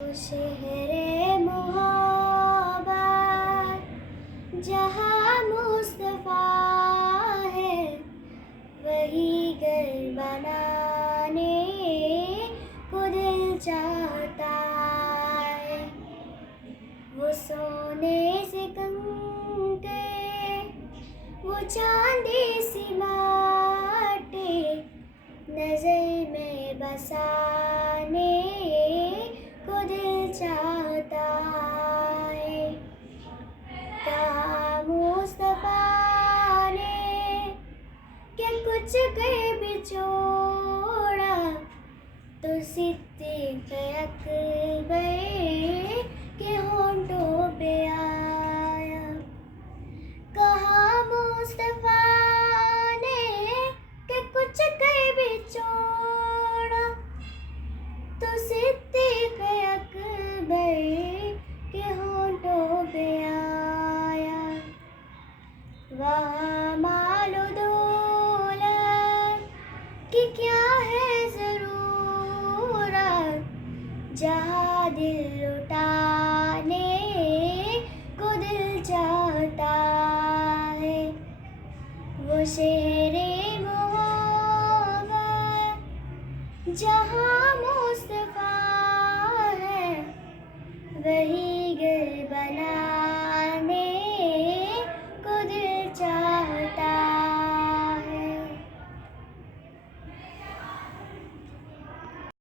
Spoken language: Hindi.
शहरे मोहब्बत जहाँ मुस्तफ़ा है, वही घर बनाने को दिल चाहता है। वो सोने से कंकड़, वो चांदी सी माटी नजर में बसाने को दिल चाहता है। कहा मुस्तफ़ा ने क्या कुछ कर बिछोड़ा, तो सिद्दीक़ अकबर के होंठों पे आया। कहा मुस्तफ़ा ने कि कुछ कर बिछोड़ा, तो सिद्दीक़ अकबर के होंठों पे आया। वहाँ मालो दौलत की क्या है ज़रूरत, जहाँ दिल लुटाने को दिल चाहता है। वो शहरे मोहब्बत जहाँ मुस्तफ़ा है, वही घर बना